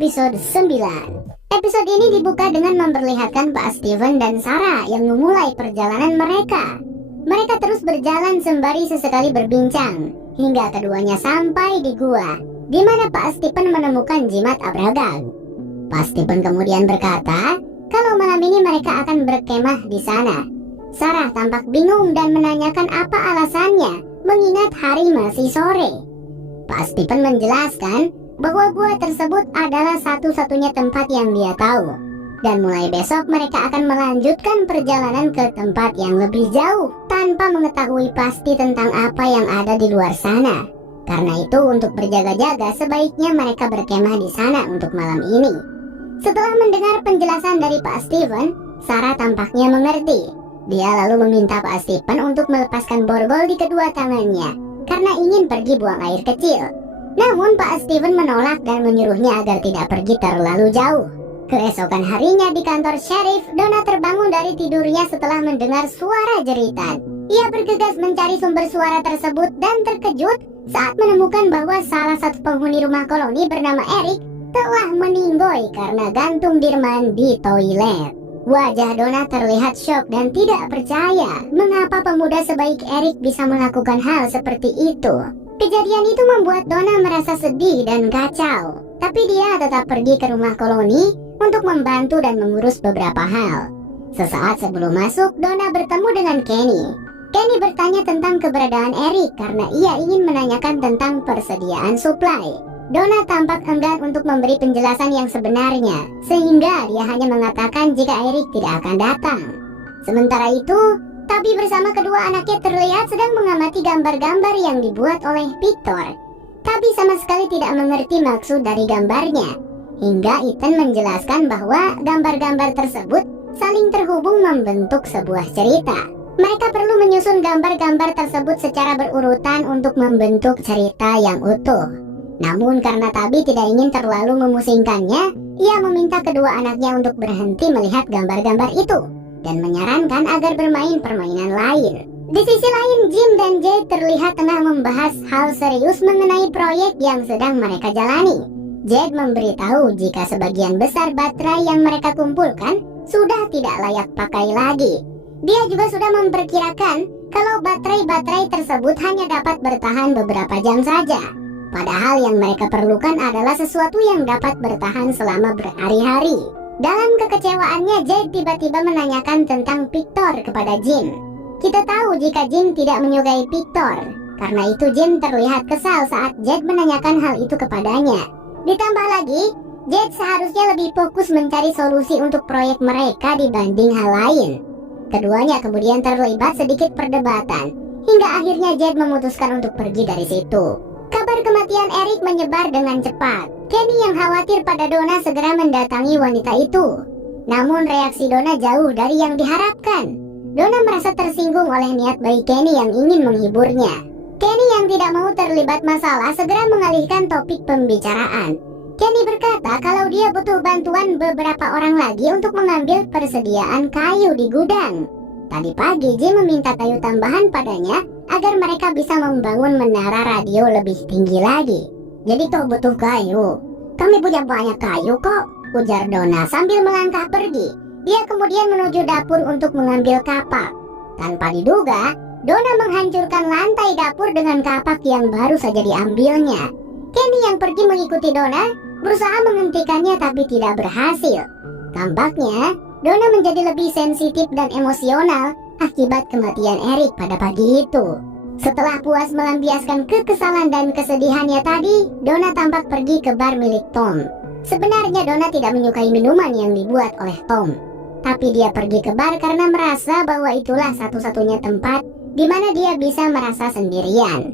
episode 9. Episode ini dibuka dengan memperlihatkan Pak Steven dan Sarah yang memulai perjalanan mereka. Mereka terus berjalan sembari sesekali berbincang, hingga keduanya sampai di gua, di mana Pak Steven menemukan jimat Abragan. Pak Steven kemudian berkata, kalau malam ini mereka akan berkemah di sana. Sarah tampak bingung dan menanyakan apa alasannya, mengingat hari masih sore. Pak Steven menjelaskan bahwa gua tersebut adalah satu-satunya tempat yang dia tahu, dan mulai besok mereka akan melanjutkan perjalanan ke tempat yang lebih jauh tanpa mengetahui pasti tentang apa yang ada di luar sana. Karena itu untuk berjaga-jaga sebaiknya mereka berkemah di sana untuk malam ini. Setelah mendengar penjelasan dari Pak Steven, Sarah tampaknya mengerti. Dia lalu meminta Pak Steven untuk melepaskan borgol di kedua tangannya karena ingin pergi buang air kecil. Namun Pak Steven menolak dan menyuruhnya agar tidak pergi terlalu jauh. Keesokan harinya di kantor sheriff, Donna terbangun dari tidurnya setelah mendengar suara jeritan. Ia bergegas mencari sumber suara tersebut dan terkejut saat menemukan bahwa salah satu penghuni rumah koloni bernama Eric telah meninggoy karena gantung dirman di toilet. Wajah Donna terlihat syok dan tidak percaya mengapa pemuda sebaik Eric bisa melakukan hal seperti itu. Kejadian itu membuat Donna merasa sedih dan kacau, tapi dia tetap pergi ke rumah koloni untuk membantu dan mengurus beberapa hal. Sesaat sebelum masuk, Donna bertemu dengan Kenny. Kenny bertanya tentang keberadaan Eric karena ia ingin menanyakan tentang persediaan suplai. Donna tampak enggan untuk memberi penjelasan yang sebenarnya, sehingga dia hanya mengatakan jika Eric tidak akan datang. Sementara itu, Tabi bersama kedua anaknya terlihat sedang mengamati gambar-gambar yang dibuat oleh Victor. Tabi sama sekali tidak mengerti maksud dari gambarnya, hingga Ethan menjelaskan bahwa gambar-gambar tersebut saling terhubung membentuk sebuah cerita. Mereka perlu menyusun gambar-gambar tersebut secara berurutan untuk membentuk cerita yang utuh. Namun karena Tabi tidak ingin terlalu memusingkannya, ia meminta kedua anaknya untuk berhenti melihat gambar-gambar itu dan menyarankan agar bermain permainan lain. Di sisi lain, Jim dan Jade terlihat tengah membahas hal serius mengenai proyek yang sedang mereka jalani. Jade memberitahu jika sebagian besar baterai yang mereka kumpulkan sudah tidak layak pakai lagi. Dia juga sudah memperkirakan kalau baterai-baterai tersebut hanya dapat bertahan beberapa jam saja. Padahal yang mereka perlukan adalah sesuatu yang dapat bertahan selama berhari-hari. Dalam kekecewaannya, Jade tiba-tiba menanyakan tentang Victor kepada Jim. Kita tahu jika Jim tidak menyukai Victor. Karena itu Jim terlihat kesal saat Jade menanyakan hal itu kepadanya. Ditambah lagi, Jade seharusnya lebih fokus mencari solusi untuk proyek mereka dibanding hal lain. Keduanya kemudian terlibat sedikit perdebatan, hingga akhirnya Jade memutuskan untuk pergi dari situ. Kabar kematian Eric menyebar dengan cepat. Kenny yang khawatir pada Donna segera mendatangi wanita itu. Namun reaksi Donna jauh dari yang diharapkan. Donna merasa tersinggung oleh niat baik Kenny yang ingin menghiburnya. Kenny yang tidak mau terlibat masalah segera mengalihkan topik pembicaraan. Kenny berkata kalau dia butuh bantuan beberapa orang lagi untuk mengambil persediaan kayu di gudang. Tadi pagi Jim meminta kayu tambahan padanya agar mereka bisa membangun menara radio lebih tinggi lagi. Jadi toh butuh kayu. Kami punya banyak kayu kok, ujar Donna sambil melangkah pergi. Dia kemudian menuju dapur untuk mengambil kapak. Tanpa diduga, Donna menghancurkan lantai dapur dengan kapak yang baru saja diambilnya. Kenny yang pergi mengikuti Donna berusaha menghentikannya tapi tidak berhasil. Tampaknya Donna menjadi lebih sensitif dan emosional akibat kematian Eric pada pagi itu. Setelah puas melampiaskan kekesalan dan kesedihannya tadi, Donna tampak pergi ke bar milik Tom. Sebenarnya Donna tidak menyukai minuman yang dibuat oleh Tom, tapi dia pergi ke bar karena merasa bahwa itulah satu-satunya tempat di mana dia bisa merasa sendirian.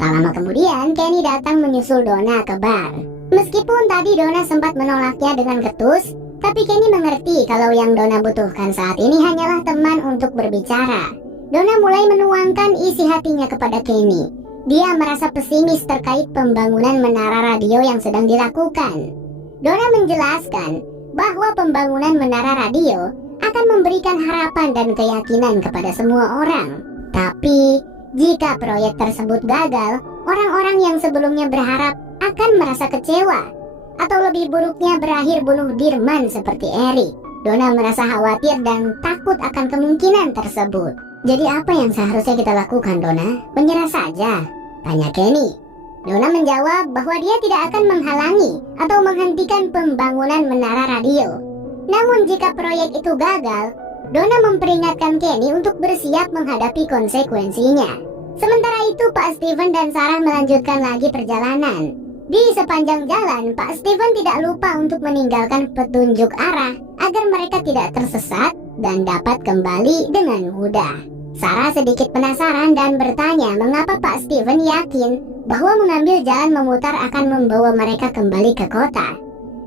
Tak lama kemudian, Kenny datang menyusul Donna ke bar. Meskipun tadi Donna sempat menolaknya dengan ketus, tapi Kenny mengerti kalau yang Donna butuhkan saat ini hanyalah teman untuk berbicara. Donna mulai menuangkan isi hatinya kepada Kenny. Dia merasa pesimis terkait pembangunan menara radio yang sedang dilakukan. Donna menjelaskan bahwa pembangunan menara radio akan memberikan harapan dan keyakinan kepada semua orang. Tapi, jika proyek tersebut gagal, orang-orang yang sebelumnya berharap akan merasa kecewa. Atau lebih buruknya berakhir bunuh Dirman seperti Eric? Donna merasa khawatir dan takut akan kemungkinan tersebut. Jadi apa yang seharusnya kita lakukan, Donna? Menyerah saja? Tanya Kenny. Donna menjawab bahwa dia tidak akan menghalangi atau menghentikan pembangunan menara radio. Namun jika proyek itu gagal, Donna memperingatkan Kenny untuk bersiap menghadapi konsekuensinya. Sementara itu Pak Steven dan Sarah melanjutkan lagi perjalanan. Di sepanjang jalan, Pak Steven tidak lupa untuk meninggalkan petunjuk arah agar mereka tidak tersesat dan dapat kembali dengan mudah. Sarah sedikit penasaran dan bertanya mengapa Pak Steven yakin bahwa mengambil jalan memutar akan membawa mereka kembali ke kota.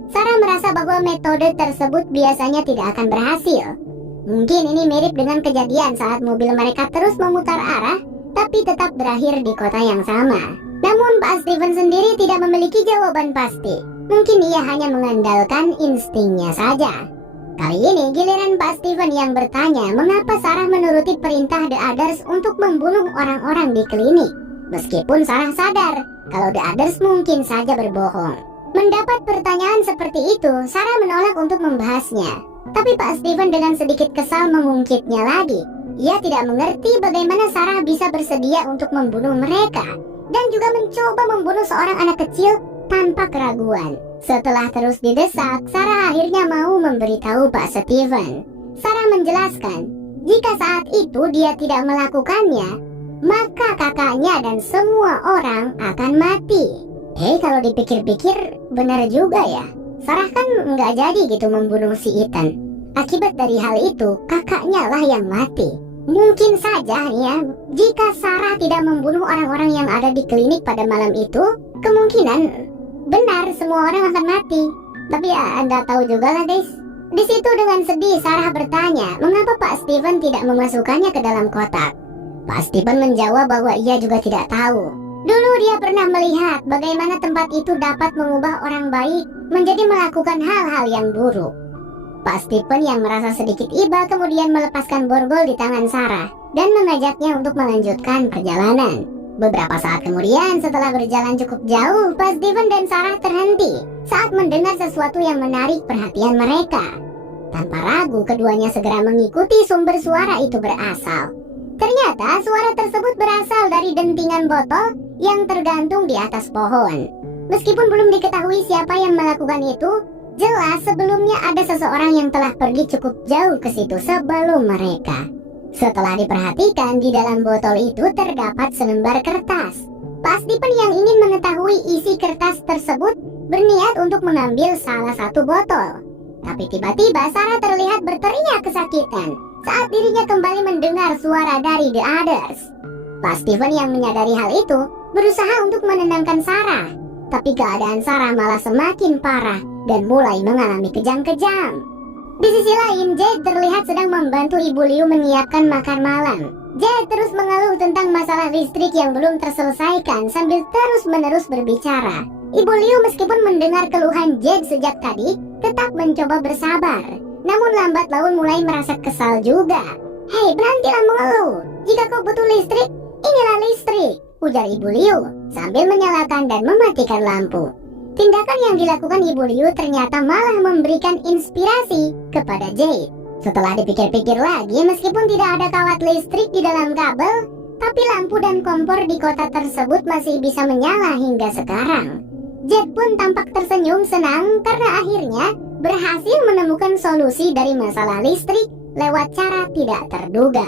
Sarah merasa bahwa metode tersebut biasanya tidak akan berhasil. Mungkin ini mirip dengan kejadian saat mobil mereka terus memutar arah tapi tetap berakhir di kota yang sama. Namun Pak Steven sendiri tidak memiliki jawaban pasti. Mungkin ia hanya mengandalkan instingnya saja. Kali ini giliran Pak Steven yang bertanya mengapa Sarah menuruti perintah The Others untuk membunuh orang-orang di klinik. Meskipun Sarah sadar kalau The Others mungkin saja berbohong. Mendapat pertanyaan seperti itu, Sarah menolak untuk membahasnya. Tapi Pak Steven dengan sedikit kesal mengungkitnya lagi. Ia tidak mengerti bagaimana Sarah bisa bersedia untuk membunuh mereka dan juga mencoba membunuh seorang anak kecil tanpa keraguan. Setelah terus didesak, Sarah akhirnya mau memberitahu Pak Steven. Sarah menjelaskan, jika saat itu dia tidak melakukannya, maka kakaknya dan semua orang akan mati. Kalau dipikir-pikir benar juga ya. Sarah kan nggak jadi gitu membunuh si Ethan. Akibat dari hal itu, kakaknya lah yang mati. Mungkin saja ya, jika Sarah tidak membunuh orang-orang yang ada di klinik pada malam itu, kemungkinan benar semua orang akan mati. Tapi ya Anda tahu juga lah guys. Di situ dengan sedih Sarah bertanya mengapa Pak Steven tidak memasukkannya ke dalam kotak. Pak Steven menjawab bahwa ia juga tidak tahu. Dulu dia pernah melihat bagaimana tempat itu dapat mengubah orang baik menjadi melakukan hal-hal yang buruk. Pak Steven yang merasa sedikit iba kemudian melepaskan borgol di tangan Sarah dan mengajaknya untuk melanjutkan perjalanan. Beberapa saat kemudian setelah berjalan cukup jauh, Pak Steven dan Sarah terhenti saat mendengar sesuatu yang menarik perhatian mereka. Tanpa ragu keduanya segera mengikuti sumber suara itu berasal. Ternyata suara tersebut berasal dari dentingan botol yang tergantung di atas pohon. Meskipun belum diketahui siapa yang melakukan itu, jelas sebelumnya ada seseorang yang telah pergi cukup jauh ke situ sebelum mereka. Setelah diperhatikan, di dalam botol itu terdapat selembar kertas. Pak Steven yang ingin mengetahui isi kertas tersebut berniat untuk mengambil salah satu botol. Tapi tiba-tiba Sarah terlihat berteriak kesakitan saat dirinya kembali mendengar suara dari The Others. Pak Steven yang menyadari hal itu berusaha untuk menenangkan Sarah. Tapi keadaan Sarah malah semakin parah dan mulai mengalami kejang-kejang. Di sisi lain, Jade terlihat sedang membantu Ibu Liu menyiapkan makan malam. Jade terus mengeluh tentang masalah listrik yang belum terselesaikan sambil terus-menerus berbicara. Ibu Liu meskipun mendengar keluhan Jade sejak tadi, tetap mencoba bersabar. Namun lambat laun mulai merasa kesal juga. "Hei, berhentilah mengeluh. Jika kau butuh listrik, inilah listrik," ujar Ibu Liu sambil menyalakan dan mematikan lampu. Tindakan yang dilakukan Ibu Liu ternyata malah memberikan inspirasi kepada Jade. Setelah dipikir-pikir lagi, meskipun tidak ada kawat listrik di dalam kabel, tapi lampu dan kompor di kota tersebut masih bisa menyala hingga sekarang. Jade pun tampak tersenyum senang karena akhirnya berhasil menemukan solusi dari masalah listrik lewat cara tidak terduga.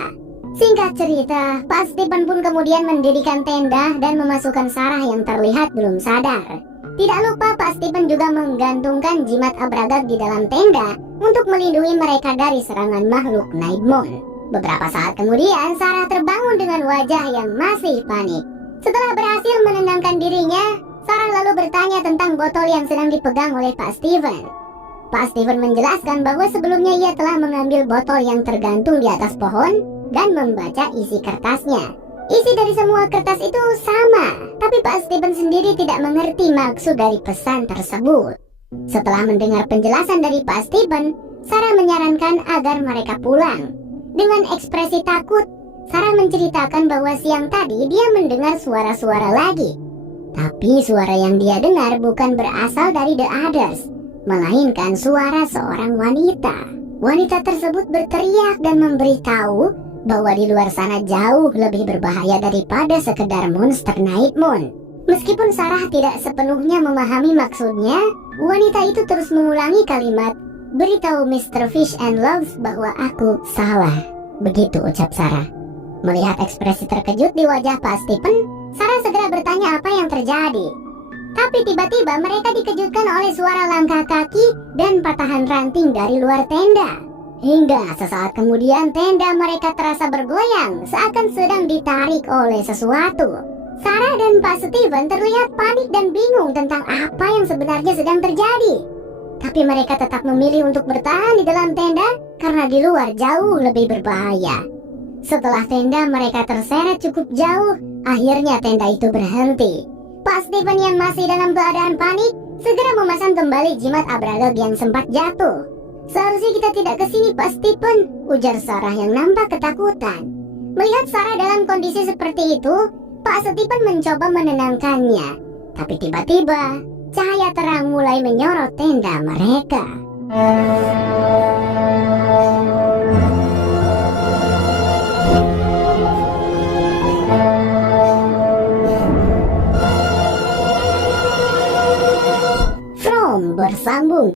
Singkat cerita, Pak Steven pun kemudian mendirikan tenda dan memasukkan Sarah yang terlihat belum sadar. Tidak lupa Pak Steven juga menggantungkan jimat Abragag di dalam tenda untuk melindungi mereka dari serangan makhluk Nightmoon. Beberapa saat kemudian Sarah terbangun dengan wajah yang masih panik. Setelah berhasil menenangkan dirinya, Sarah lalu bertanya tentang botol yang sedang dipegang oleh Pak Steven. Pak Steven menjelaskan bahwa sebelumnya ia telah mengambil botol yang tergantung di atas pohon dan membaca isi kertasnya. Isi dari semua kertas itu sama, tapi Pak Steven sendiri tidak mengerti maksud dari pesan tersebut. Setelah mendengar penjelasan dari Pak Steven, Sarah menyarankan agar mereka pulang. Dengan ekspresi takut, Sarah menceritakan bahwa siang tadi dia mendengar suara-suara lagi. Tapi suara yang dia dengar bukan berasal dari The Others, melainkan suara seorang wanita. Wanita tersebut berteriak dan memberitahu bahwa di luar sana jauh lebih berbahaya daripada sekedar monster Night Moon. Meskipun Sarah tidak sepenuhnya memahami maksudnya, wanita itu terus mengulangi kalimat, "Beritahu Mr. Fish and Loaves bahwa aku salah." Begitu ucap Sarah. Melihat ekspresi terkejut di wajah Pak Stephen, Sarah segera bertanya apa yang terjadi. Tapi tiba-tiba mereka dikejutkan oleh suara langkah kaki dan patahan ranting dari luar tenda. Hingga sesaat kemudian tenda mereka terasa bergoyang seakan sedang ditarik oleh sesuatu. Sarah dan Pak Steven terlihat panik dan bingung tentang apa yang sebenarnya sedang terjadi. Tapi mereka tetap memilih untuk bertahan di dalam tenda karena di luar jauh lebih berbahaya. Setelah tenda mereka terseret cukup jauh, akhirnya tenda itu berhenti. Pak Steven yang masih dalam keadaan panik segera memasang kembali jimat Abragag yang sempat jatuh. "Seharusnya kita tidak kesini, Pak Steven," ujar Sarah yang nampak ketakutan. Melihat Sarah dalam kondisi seperti itu, Pak Steven mencoba menenangkannya. Tapi tiba-tiba cahaya terang mulai menyorot tenda mereka.